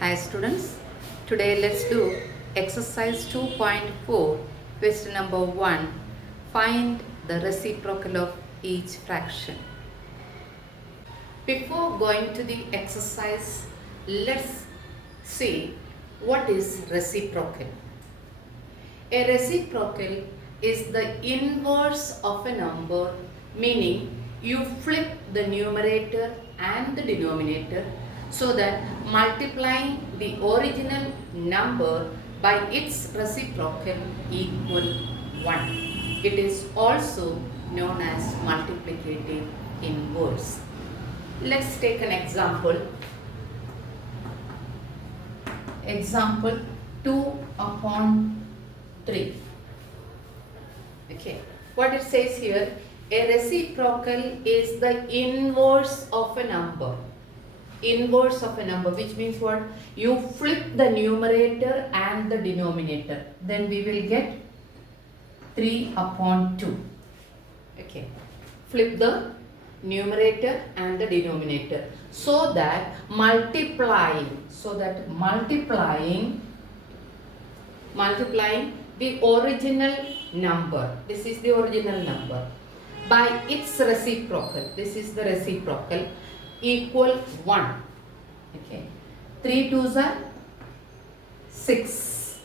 Hi students, today let's do exercise 2.4, question number 1. Find the reciprocal of each fraction. Before going to the exercise, let's see what is reciprocal. A reciprocal is the inverse of a number, meaning you flip the numerator and the denominator so that multiplying the original number by its reciprocal equal 1. It is also known as multiplicative inverse. Let's take an example. Example 2 upon 3. Okay, what it says here, a reciprocal is the inverse of a number. Inverse of a number, which means what? You flip the numerator and the denominator. Then we will get 3 upon 2. Okay, flip the numerator and the denominator so that multiplying the original number, this is the original number, by its reciprocal, this is the reciprocal, equal 1. Okay, 3 2s are 6,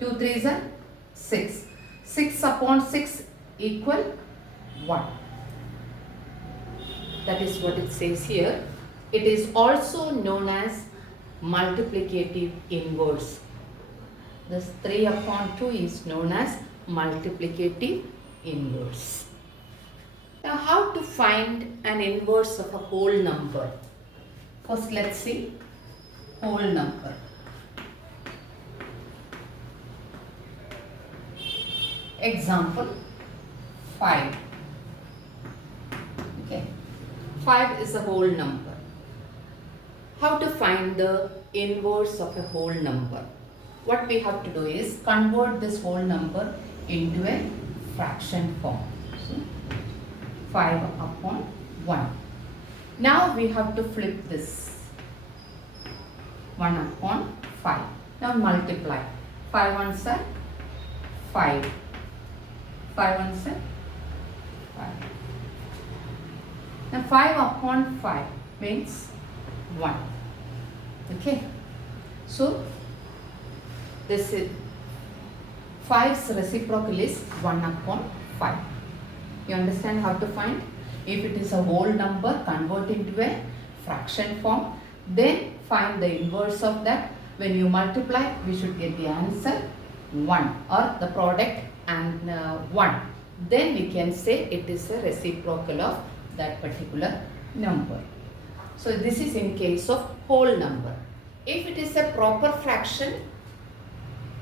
2 3s are 6, 6 upon 6 equal 1. That is what it says here. It is also known as multiplicative inverse. This 3 upon 2 is known as multiplicative inverse. Now, how to find an inverse of a whole number? First, let's see whole number. Example 5. Okay, 5 is a whole number. How to find the inverse of a whole number? What we have to do is convert this whole number into a fraction form. So, 5 upon 1. Now we have to flip this. 1 upon 5. Now multiply. 5 ones are 5. 5 ones are 5. Now 5 upon 5 means 1. Okay. So this is 5's reciprocal is 1 upon 5. You understand how to find? If it is a whole number, convert into a fraction form. Then find the inverse of that. When you multiply, we should get the answer 1 or the product and 1. Then we can say it is a reciprocal of that particular number. So this is in case of whole number. If it is a proper fraction,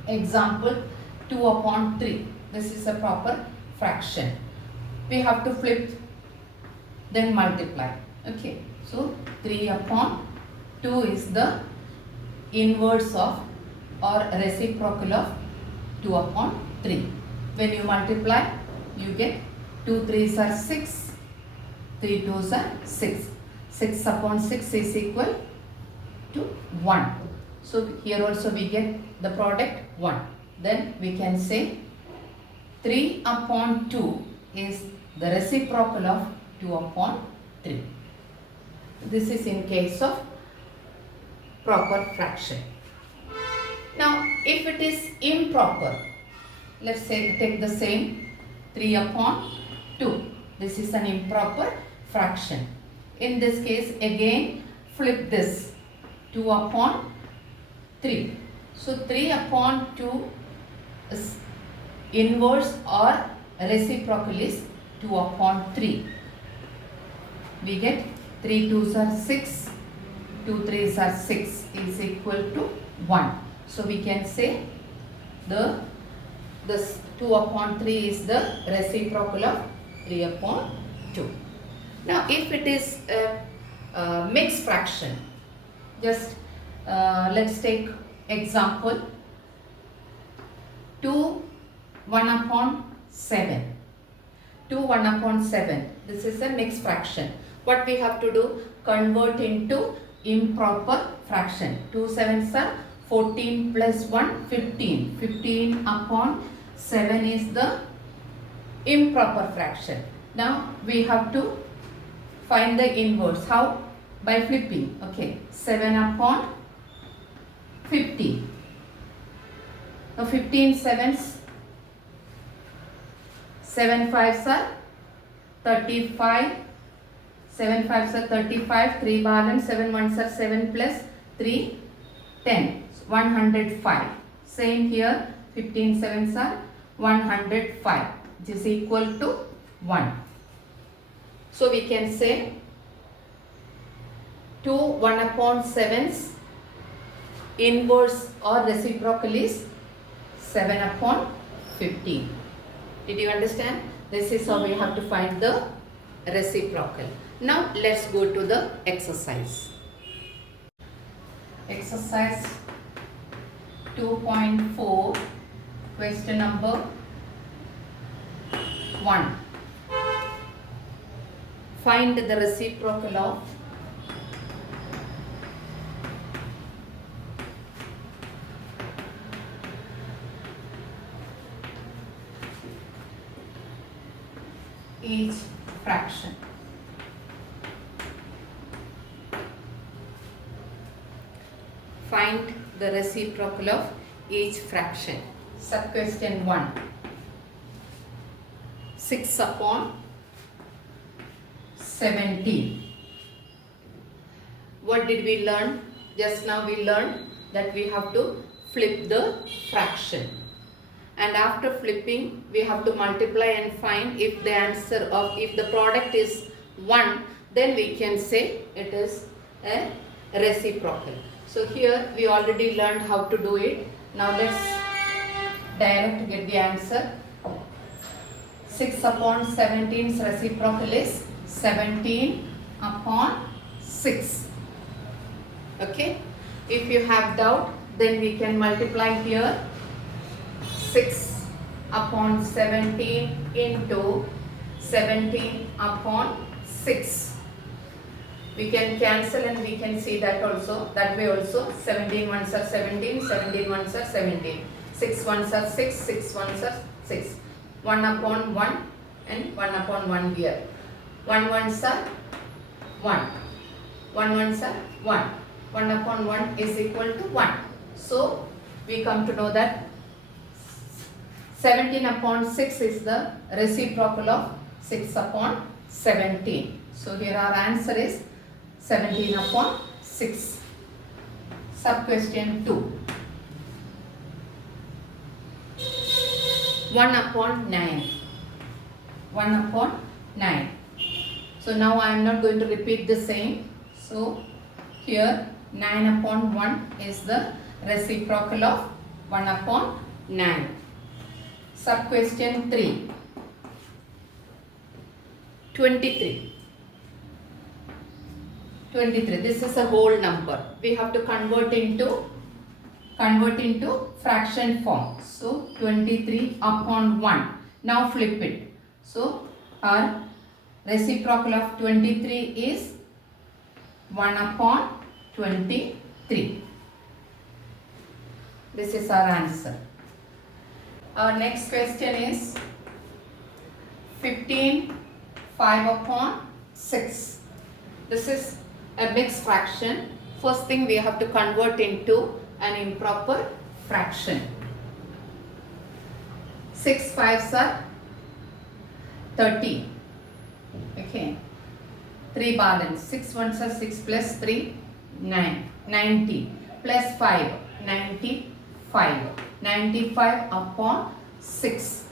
example 2 upon 3. This is a proper fraction. We have to flip, then multiply. Okay, so 3 upon 2 is the inverse of or reciprocal of 2 upon 3. When you multiply, you get 2 3s are 6, 3 2s are 6. 6 upon 6 is equal to 1. So here also we get the product 1. Then we can say 3 upon 2 is the reciprocal of 2 upon 3. This is in case of proper fraction. Now, if it is improper, let's say take the same 3 upon 2. This is an improper fraction. In this case, again flip this 2 upon 3. So 3 upon 2 is inverse or reciprocal is 2 upon 3. We get 3 2s are 6, 2 3s are 6 is equal to 1. So we can say this 2 upon 3 is the reciprocal of 3 upon 2. Now if it is a mixed fraction, just let's take example 2 1 upon 7. 2 1 upon 7. This is a mixed fraction. What we have to do? Convert into improper fraction. 2 sevens are 14 plus 1, 15. 15 upon 7 is the improper fraction. Now we have to find the inverse. How? By flipping. Okay. 7 upon 50. Now 15 sevens. 7 fives are 35. 7 fives are 35. 3 balance. 7 ones are 7 plus 3, 10. 105. Same here. 15 sevens are 105. Which is equal to 1. So we can say 2 1 upon 7's inverse or reciprocal is 7 upon 15. Did you understand? This is how we have to find the reciprocal. Now let's go to the exercise. Exercise 2.4, question number 1. Find the reciprocal of each fraction. Find the reciprocal of each fraction. Sub question 1. 6 upon 17. What did we learn? Just now we learned that we have to flip the fraction. And after flipping, we have to multiply and find if the answer of, if the product is 1, then we can say it is a reciprocal. So here we already learned how to do it. Now let's direct get the answer. 6 upon 17's reciprocal is 17 upon 6. Okay. If you have doubt, then we can multiply here. 6 upon 17 into 17 upon 6. We can cancel and we can see that also. That way also. 17 ones are 17, 17 ones are 17. 6 ones are 6, 6 ones are 6. 1 upon 1 and 1 upon 1 here. 1 ones are 1. 1 ones are 1. 1 upon 1 is equal to 1. So we come to know that 17 upon 6 is the reciprocal of 6 upon 17. So here our answer is 17 upon 6. Sub question 2. 1 upon 9. 1 upon 9. So now I am not going to repeat the same. So here 9 upon 1 is the reciprocal of 1 upon 9. Sub question 3. 23. 23. This is a whole number. We have to convert into fraction form. So 23 upon 1. Now flip it. So our reciprocal of 23 is 1 upon 23. This is our answer. Our next question is 15 5 upon 6. This is a mixed fraction. First thing we have to convert into an improper fraction. 6 5s are 30. Okay. 3 balance. 6 ones are 6 plus 3, 9. 90 plus 5, 95. 95 upon 6.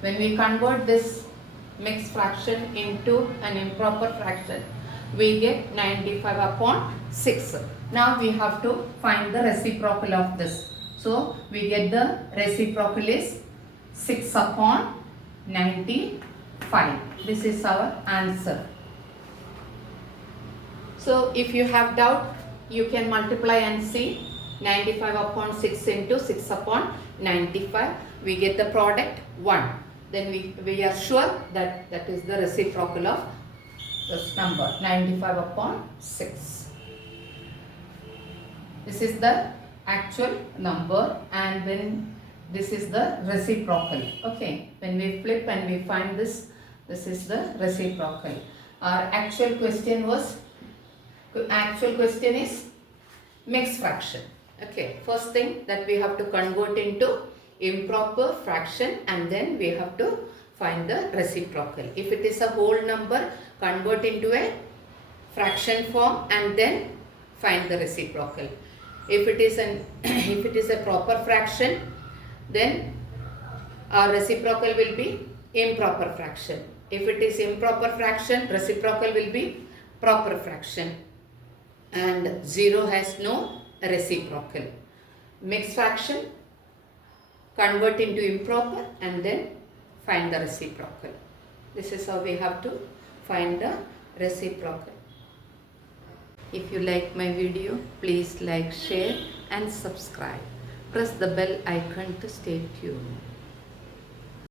When we convert this mixed fraction into an improper fraction, we get 95 upon 6. Now we have to find the reciprocal of this. So we get the reciprocal is 6 upon 95. This is our answer. So if you have doubt, you can multiply and see 95 upon 6 into 6 upon 95. We get the product 1. Then we are sure that that is the reciprocal of this number 95 upon 6. This is the actual number, and when this is the reciprocal. Okay, when we flip and we find this, this is the reciprocal. Our actual question is mixed fraction. Okay, first thing that we have to convert into improper fraction, and then we have to find the reciprocal. If it is a whole number, convert into a fraction form and then find the reciprocal. If it is a proper fraction, then our reciprocal will be improper fraction. If it is improper fraction, reciprocal will be proper fraction, and 0 has no reciprocal. Mixed fraction, convert into improper and then find the reciprocal. This is how we have to find the reciprocal. If you like my video, please like, share and subscribe. Press the bell icon to stay tuned.